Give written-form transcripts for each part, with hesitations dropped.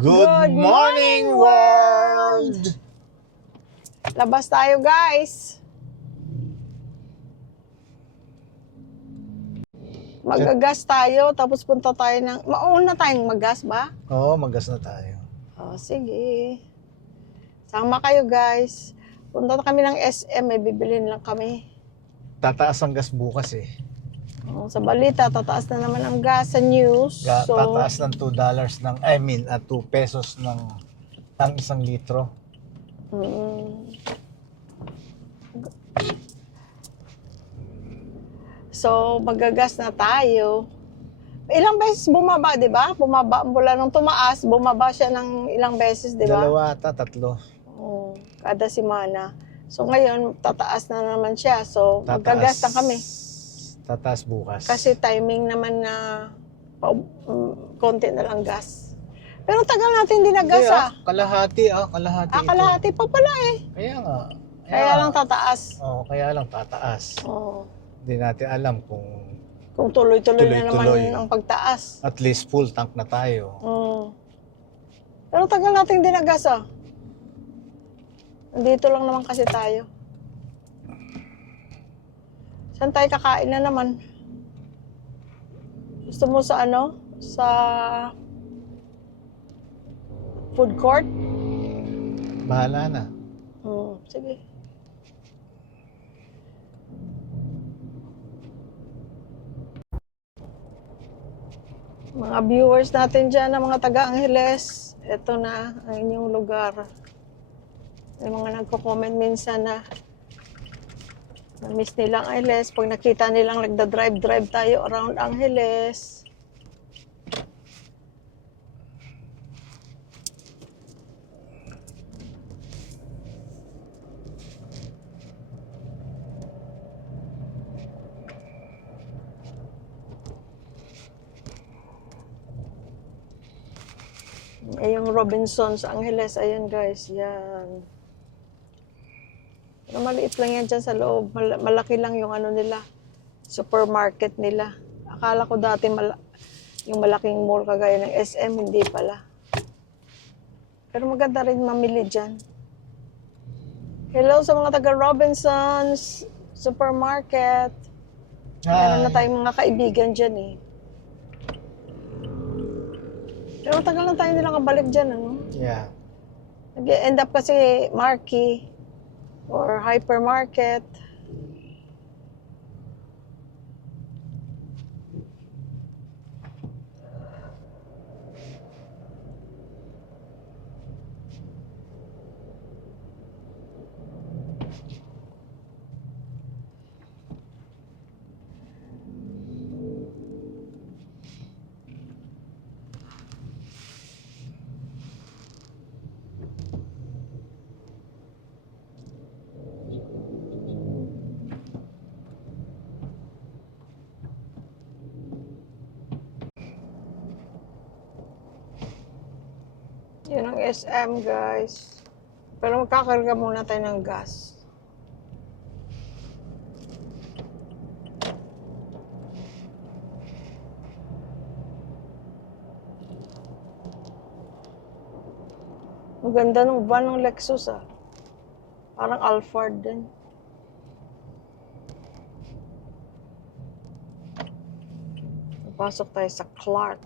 Good morning, world! Labas tayo, guys. Magagas tayo, tapos punta tayo ng... Mauna tayong magas ba? Oo, magas na tayo. Oh, sige. Sama kayo, guys. Punta kami ng SM, may bibilhin lang kami. Tataas ang gas bukas eh. Oh, sa balita, tataas na naman ang gas sa news. Tataas ng $2 ng, at 2 pesos ng ang 1 litro. So, magagas na tayo. Ilang beses bumaba, di ba? Bumaba, mula nung tumaas, bumaba siya ng ilang beses, di ba? 2 ata, 3. Oo, kada semana. So, ngayon, tataas na naman siya. So, magagas na kami. Tataas bukas. Kasi timing naman na konti na lang gas. Pero tagal natin din nagas Kalahati ito. Kalahati pa pala eh. Kaya nga. Kaya lang tataas. Oo, kaya lang tataas. Oo. Hindi natin alam Kung tuloy-tuloy na Tuloy-tuloy. naman ang pagtaas. at least full tank na tayo. Pero tagal natin din nagas Nandito lang naman kasi tayo. Saan tayo kakain na naman? Gusto mo sa ano? Sa food court? Bahala na. Sige. Mga viewers natin dyan, na mga taga-Angeles, ito na ang inyong lugar. May mga nagko-comment minsan na na-miss nilang Angeles. Pag nakita nilang nagda-drive tayo around Angeles. Yung Robinsons Angeles, ayan guys, yan. Pero maliit lang yan dyan sa loob. Malaki lang yung ano nila, supermarket nila. Akala ko dati yung malaking mall kagaya ng SM, hindi pala. Pero maganda rin mamili dyan. Hello sa mga taga Robinsons Supermarket. Meron na tayong mga kaibigan dyan eh. Pero tagal lang tayo nilang kabalik dyan, ano? Yeah. Nag-end up kasi Marky or hypermarket. Yun ang SM, guys. Pero magkakarga muna tayo ng gas. Ang ganda ng van ng Lexus, Parang Alphard din. Pasok tayo sa Clark.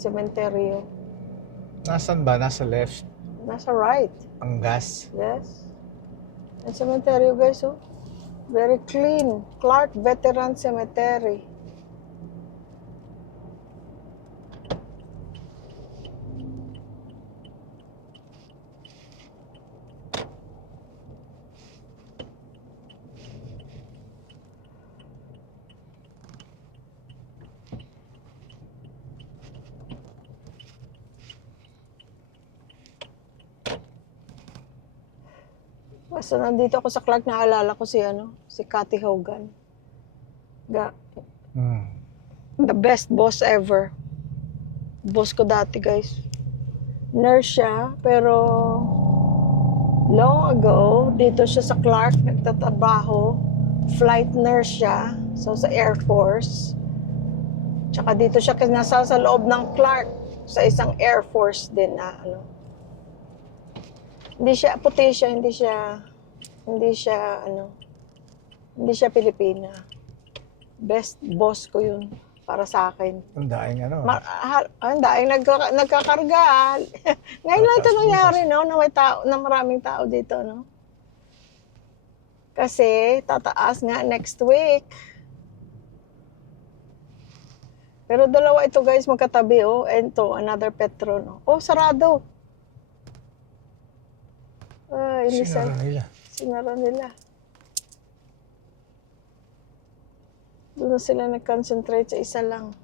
Cementerio. Nasaan ba? Nasa left. Nasa right. Ang gas. Yes. Ang cementerio, guys, very clean. Clark Veteran Cemetery. Basta nandito ako sa Clark, naalala ko si Cathy Hogan. The best boss ever. Boss ko dati, guys. Nurse siya, pero Long ago, dito siya sa Clark nagtatrabaho. Flight nurse siya. So, sa Air Force. Tsaka dito siya kasi nasa sa loob ng Clark sa isang Air Force din na ano. Hindi siya puti siya, hindi siya Pilipina. Best boss ko yun para sa akin. Ang daing ano. Ang daing nagkakarga. Ngayon lang ito nangyari, no? Na may tao, na maraming tao dito, no? Kasi tataas nga next week. Pero dalawa ito guys magkatabi, oh. And to, another Petro, no? Oh, sarado. Sinara nila. Sinara nila. Doon na sila nag-concentrate sa isa lang.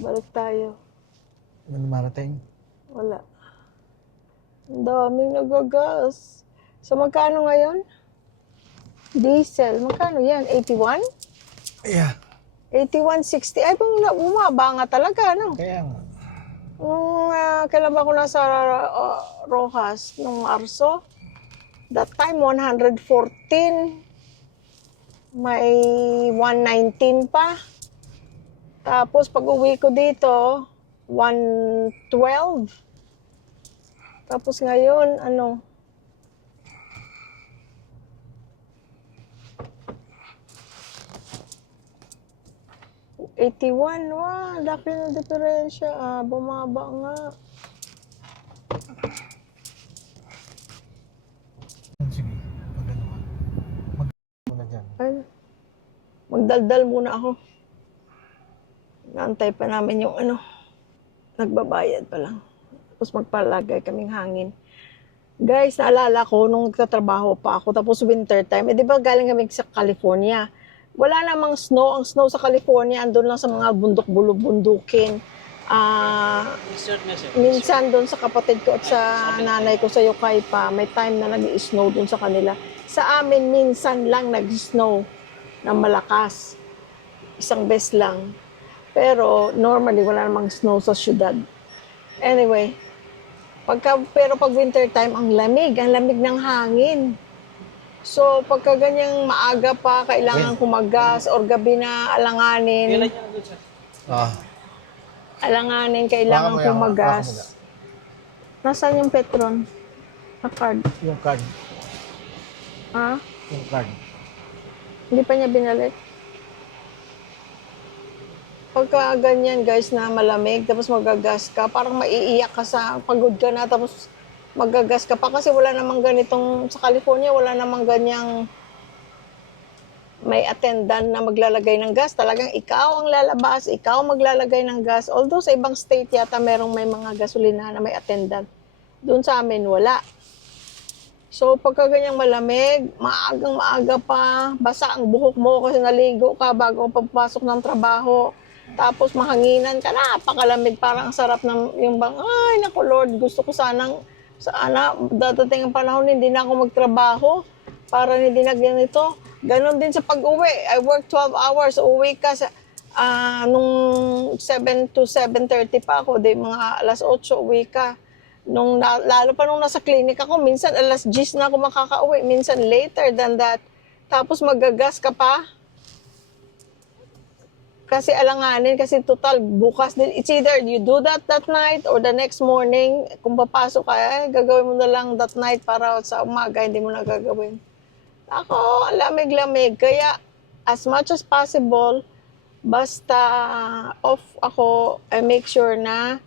Balik tayo. Ano marating? Wala. Ang daming nagagas. So, magkano ngayon? Diesel. Magkano yan? 81? Yeah. 81.60. Ay, bumaba nga talaga, no? Kaya nga. Kailan ba ako nasa Rojas? Nung Arso? That time, 114. May 119 pa. Tapos, pag uwi ko dito, 112. Tapos ngayon, ano? ₱81. Wow, laki ng diferensya. Bumaba nga. Sige, magano ka. Muna dyan. Ay, magdaldal muna ako. Naantay pa namin yung ano, nagbabayad pa lang. Tapos magpalagay kaming hangin. Guys, naalala ko nung nagtatrabaho pa ako, tapos winter time, di ba galing kami sa California? Wala namang snow. Ang snow sa California, andun lang sa mga bundok-bundukin. Minsan doon sa kapatid ko at sa nanay ko sa Yucaipa, may time na nag-snow doon sa kanila. Sa amin, minsan lang nag-snow na malakas. Isang beses lang. Pero normally, wala namang snow sa syudad. Anyway, pero pag winter time, ang lamig ng hangin. So, pagka ganyang maaga pa, kailangan kumagas or gabi na alanganin. Alanganin, kailangan kumagas. Nasaan yung Petron? Na card? Yung card. Ha? Yung card. Hindi pa niya binalik? Pagka ganyan guys na malamig, tapos magagas ka, parang maiiyak ka sa pagod ka na, tapos magagas ka pa kasi wala namang ganitong, sa California, wala namang ganyang may attendant na maglalagay ng gas. Talagang ikaw ang lalabas, ikaw maglalagay ng gas. Although sa ibang state yata may mga gasolina na may attendant. Doon sa amin, wala. So pagka ganyang malamig, maaga pa, basa ang buhok mo kasi naligo ka bago pagpasok ng trabaho. Tapos mahanginan ka na, pakalamig, parang ang sarap ng yung bang, ay naku Lord, gusto ko sana dadating ang panahon hindi na ako magtrabaho para hindi na ganito. Ganon din sa pag-uwi. I work 12 hours, uwi ka sa nung 7 to 7:30 pa ako, di mga alas 8 uwi ka. Lalo pa nung nasa clinic ako, minsan alas 10 na ako makakauwi, minsan later than that. Tapos magagas ka pa. Kasi alanganin, kasi total bukas din. It's either you do that night or the next morning, kung papasok ka, gagawin mo na lang that night para sa umaga, hindi mo na gagawin. Ako, lamig-lamig. Kaya, as much as possible, basta off ako, I make sure na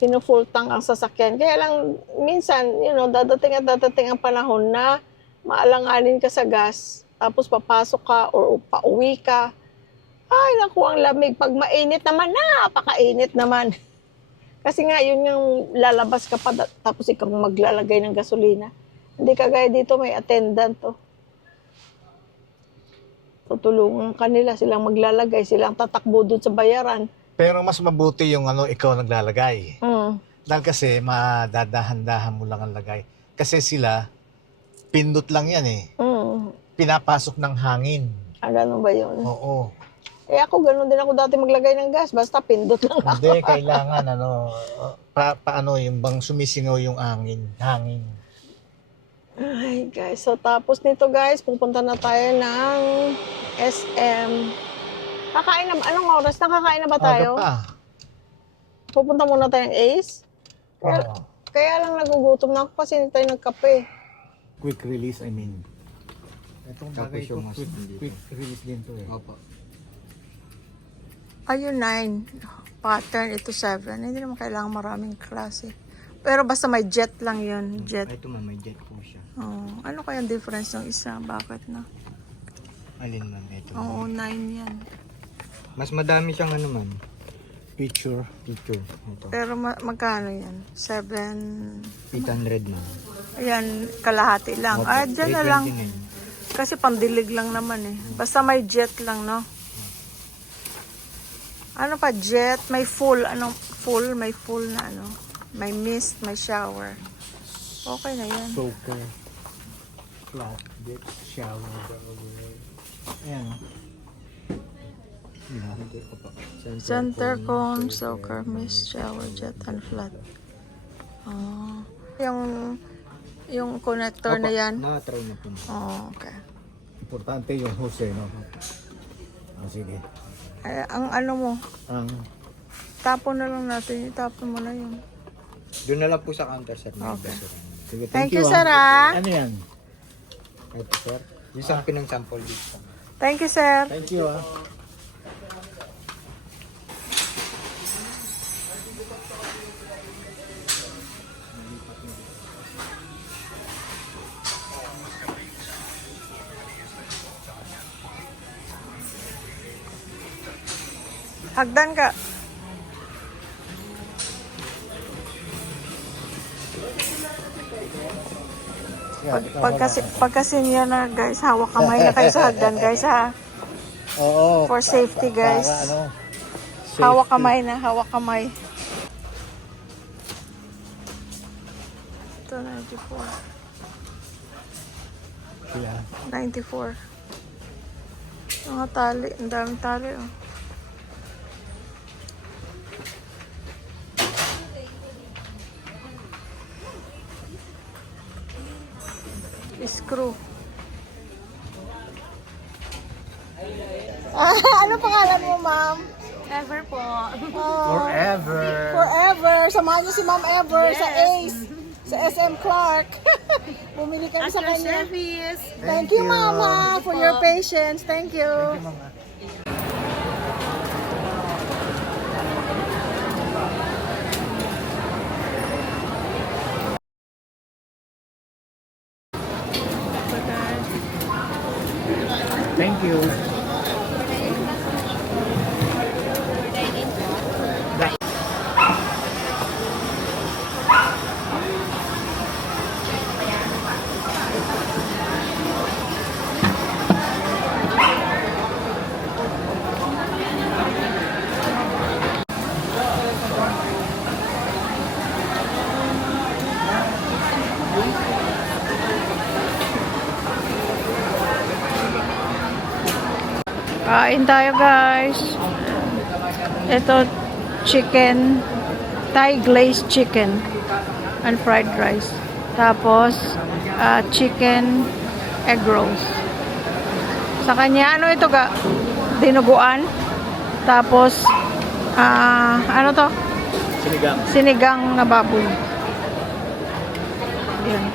pinu-full tank ang sasakyan. Kaya lang, minsan, dadating ang panahon na maalanganin ka sa gas, tapos papasok ka or pauwi ka. Ay, naku, ang lamig. Pag mainit naman, napakainit naman. Kasi nga, yun yung lalabas ka pa, tapos ikaw maglalagay ng gasolina. Hindi kagaya dito, may attendant, oh. Tutulungan kanila, silang maglalagay, silang tatakbo doon sa bayaran. Pero mas mabuti yung ikaw naglalagay. Dahil kasi, madadahan-dahan mo lang ang lagay. Kasi sila, pindot lang yan eh. Pinapasok ng hangin. Ganun ba yun? Oo. Eh ako, ganun din ako dati maglagay ng gas. Basta pindot lang ako. Hindi, kailangan paano yung bang sumisingaw yung hangin. Ay, guys. So, tapos nito, guys, pupunta na tayo ng SM. Kakain na ba? Anong oras? Nakakain na ba tayo? Aga pa. Pupunta muna tayong Ace. Oo. Kaya lang nagugutom na ako kasi hindi tayo nagkape. Quick release, I mean. Itong Tapos bagay ko, yung mas dito. quick release din to eh. Opo. Ayun, 9. Pattern, ito 7. Hindi naman kailangan maraming klase. Pero basta may jet lang yun. Jet. Ito ma'am, may jet po siya. Oh, ano kaya ang difference ng isa? Bakit na? Alin ma'am, ito. Oo, 9 yan. Mas madami siyang ano ma'am, Picture. picture. Ito. Pero magkano yan? 7. 800 ma'am. Ayan, kalahati lang. Opo, Ah, dyan na lang. 329. Kasi pandilig lang naman eh. Basta may jet lang, no? Ano pa, jet? May full. Anong full? May full na ano? May mist, may shower. Okay na yan. Soaker. Flat dip shower. Ayan. Hindi ko pa. Center comb, soaker, mist, shower, jet, and flat. Oh. Yung connector na yan. Na-try na po. Oh, okay. Importante yung hose, no? Sige. Ay, ang ano mo, Ang tapon na lang natin. Itapon mo na yun. Doon na lang po sa counter sir. May Okay. basura. sige, Thank you, sir, ah. Ano yan? Ito sir. Yung isang pinang-sample dito. Thank you, sir. Thank you, ah. Hagdan ka. Pagka senior na guys, hawak kamay na kayo sa hagdan guys ha. Oo. For safety guys. Para ano? Hawak kamay na, hawak kamay. Ito 94. Yeah. 94. Mga tali, ang daming tali oh. Screw. Ano pangalan mo, ma'am? Ever po. Forever. Forever. Samahan niyo si Ma'am Ever sa Ace. Sa SM Clark. Bumili kami sa kanya. Service. Thank you, Mama, for your patience. Thank you. Thank you. Kain tayo guys. Ito chicken, Thai glazed chicken and fried rice. Tapos chicken egg rolls. Sa kanya ano ito ga? Dinuguan. Tapos ano to? Sinigang. Sinigang na baboy. Yan.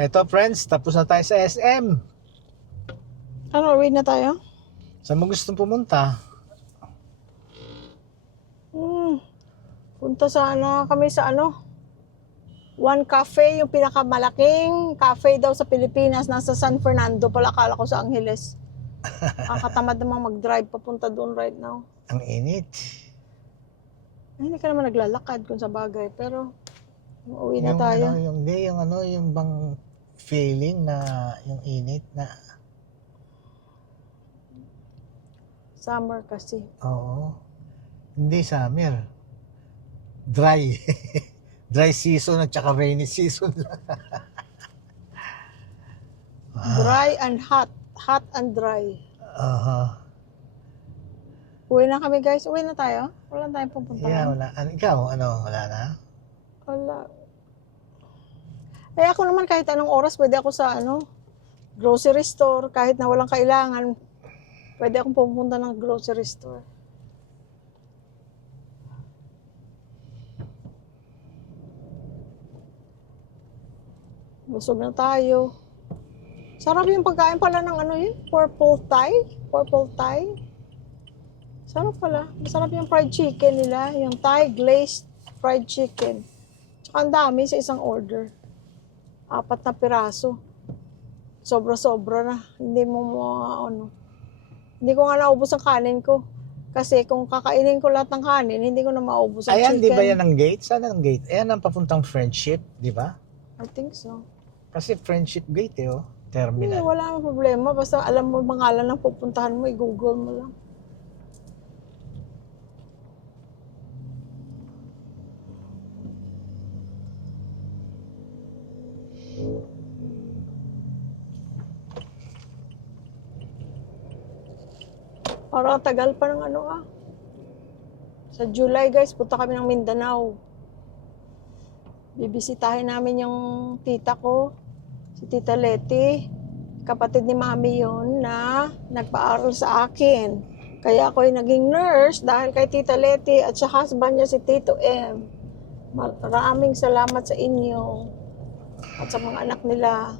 Eto friends, tapos na tayo sa SM. Ano, read na tayo? Saan mo gustong pumunta? Punta sana kami sa ano? One Cafe, yung pinakamalaking cafe daw sa Pilipinas, nasa San Fernando pala, akala ko sa Angeles. Kakatamad namang mag-drive papunta doon right now. Ang init. Ay, hindi ka naman naglalakad kung sa bagay, pero Uuwi na tayo. Yung bang feeling na yung init na, Summer kasi. oo. Hindi summer. Dry. Dry season at saka rainy season lang. Dry and hot. Hot and dry. Aha. Uwi na kami guys. Uwi na tayo. Wala tayong pupuntahan. Yeah, wala. Ikaw, wala na? Wala. Eh ako naman kahit anong oras pwede ako sa grocery store. Kahit na walang kailangan, pwede akong pupunta ng grocery store. Busog na tayo. Sarap yung pagkain pala ng purple Thai. Purple Thai. Sarap pala. Masarap yung fried chicken nila. Yung Thai glazed fried chicken. Tsaka ang dami sa isang order. 4 na piraso. Sobra-sobra na. Hindi mo Hindi ko nga naubos ang kanin ko. Kasi kung kakainin ko lahat ng kanin, hindi ko na maubos ang Ayan, chicken. di ba yan ang gate? Saan ang gate? Ayan ang papuntang Friendship, di ba? I think so. Kasi Friendship Gate Hindi, terminal. wala nang problema. Basta alam mo pangalan ng pupuntahan mo, i-google mo lang. Parang tagal pa ng Sa July guys, punta kami ng Mindanao. Bibisitahin namin yung tita ko, si Tita Leti. Kapatid ni Mami yon na nagpaaral sa akin. Kaya ako ay naging nurse dahil kay Tita Leti at sa husband niya si Tito M. Maraming salamat sa inyo at sa mga anak nila.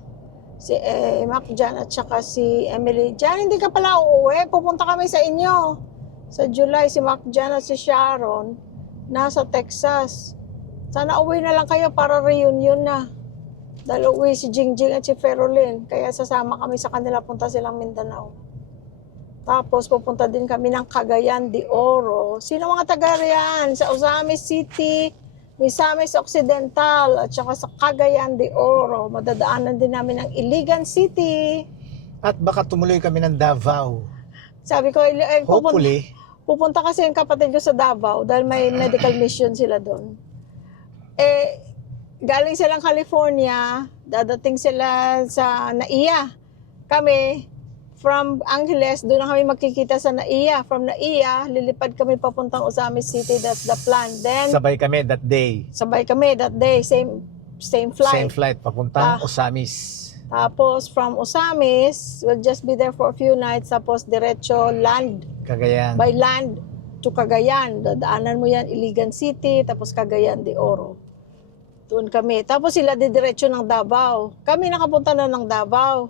Si Mac Jan at saka si Emily. Jan, hindi ka pala uuwi. Pupunta kami sa inyo. Sa July, si Mac Jan at si Sharon nasa Texas. Sana uwi na lang kayo para reunion na. Dahil uwi si Jingjing at si Ferolyn. Kaya sasama kami sa kanila, punta silang Mindanao. Tapos pupunta din kami ng Cagayan de Oro. Sino mga taga riyan? Sa Ozamis City, Misamis Occidental, at saka sa Cagayan de Oro. Madadaanan din namin ang Iligan City. At baka tumuloy kami ng Davao. Sabi ko, Hopefully. pupunta kasi yung kapatid ko sa Davao dahil may medical mission sila doon. Galing silang California, dadating sila sa Naiya. Kami, from Angeles, doon na kami magkikita sa Naiya. From Naiya, lilipad kami papuntang Ozamis City. That's the plan. Then, Sabay kami that day. sabay kami that day. Same flight. Same flight, papuntang Osamis. Tapos, from Osamis, we'll just be there for a few nights. Tapos, diretso land. Cagayan. By land to Cagayan. Dadaanan mo yan, Iligan City, tapos Cagayan de Oro. Doon kami. Tapos sila didiretso ng Davao. Kami nakapunta na ng Davao.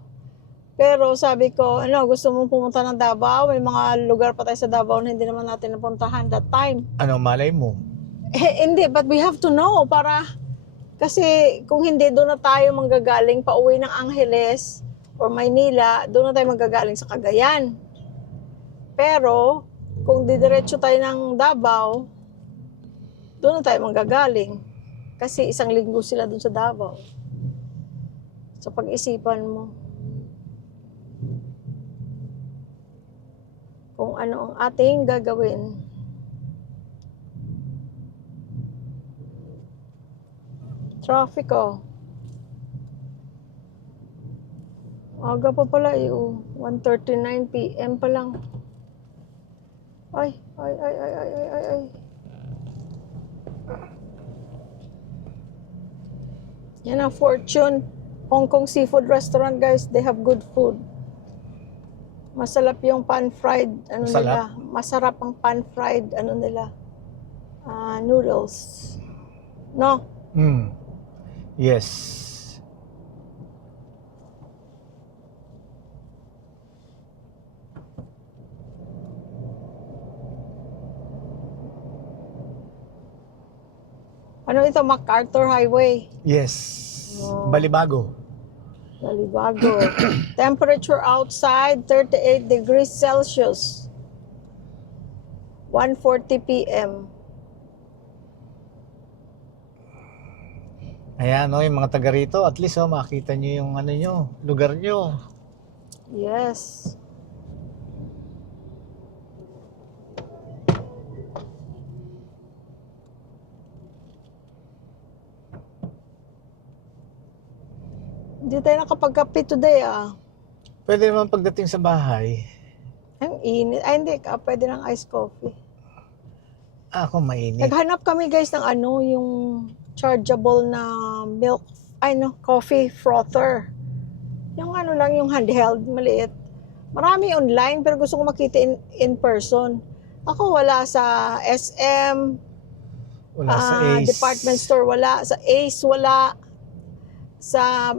Pero sabi ko, gusto mong pumunta ng Davao? May mga lugar pa tayo sa Davao na hindi naman natin napuntahan that time. Ano malay mo? Hindi, but we have to know kasi kung hindi, doon na tayo manggagaling pa uwi ng Angeles or Maynila, doon na tayo manggagaling sa Cagayan. Pero, kung didiretso tayo ng Davao, doon na tayo manggagaling. Kasi 1 linggo sila doon sa Davao. So, pag-isipan mo kung ano ang ating gagawin. Traffic, aga pa pala 1:39 PM pa lang. Ay. Yan ang Fortune Hong Kong Seafood Restaurant, guys. They have good food. Masarap yung pan-fried nila. Masarap ang pan-fried nila. Noodles. No? Yes. Ano ito? MacArthur Highway. Yes. Balibago. Balibago. Temperature outside, 38 degrees Celsius. 1:40 p.m. Ayan, yung mga taga rito, at least makita nyo yung ano nyo, lugar nyo. Yes. Hindi tayo nakapagkape today Pwede naman pagdating sa bahay. Ang init. Ay, hindi ka. Pwede ng iced coffee. Ako mainit. Naghanap kami guys ng yung chargeable na milk, coffee frother. Yung lang, yung handheld, maliit. Marami online, pero gusto ko makita in person. Ako wala sa SM, Wala sa Ace. department store wala, sa Ace wala, sa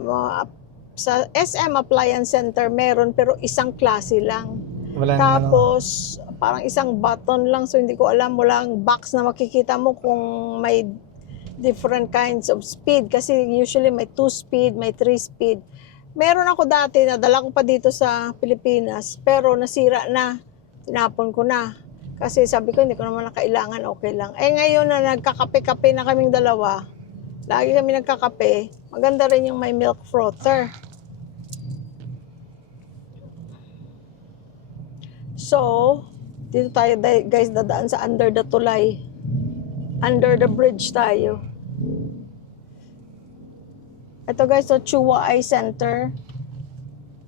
SM Appliance Center meron, pero isang klase lang. Wala Tapos, parang isang button lang, so hindi ko alam, walang box na makikita mo kung may different kinds of speed. Kasi usually may 2 speed, may 3 speed. Meron ako dati, nadala ko pa dito sa Pilipinas, pero nasira na, tinapon ko na. Kasi sabi ko, hindi ko naman na kailangan, okay lang. Ngayon na nagkakape-kape na kaming dalawa, lagi kami nagkakape, maganda rin yung may milk frother. So, dito tayo guys dadaan sa under the tulay. Under the bridge tayo. Ito guys, Chua Eye Center.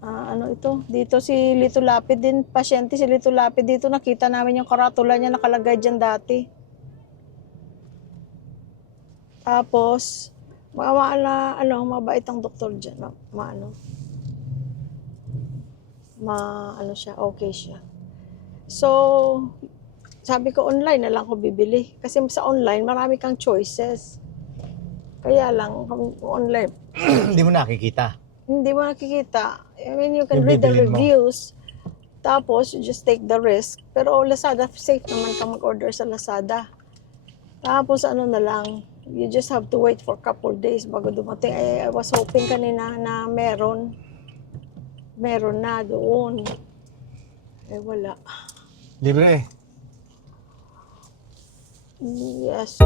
Ano ito? Dito si Lito Lapid din, pasyente si Lito Lapid dito. Nakita namin yung karatula niya nakalagay dyan dati. Tapos, mabait ang doktor dyan. Okay siya. So, sabi ko online na lang ako bibili. Kasi sa online, marami kang choices. Kaya lang, online, Hindi mo nakikita. hindi mo nakikita. I mean, you can Yung read the bibilin mo. reviews. Tapos, you just take the risk. Pero Lazada, safe naman ka mag-order sa Lazada. Tapos, na lang, you just have to wait for a couple days bago dumating. I was hoping kanina na meron na doon. Wala. Libre. Yes.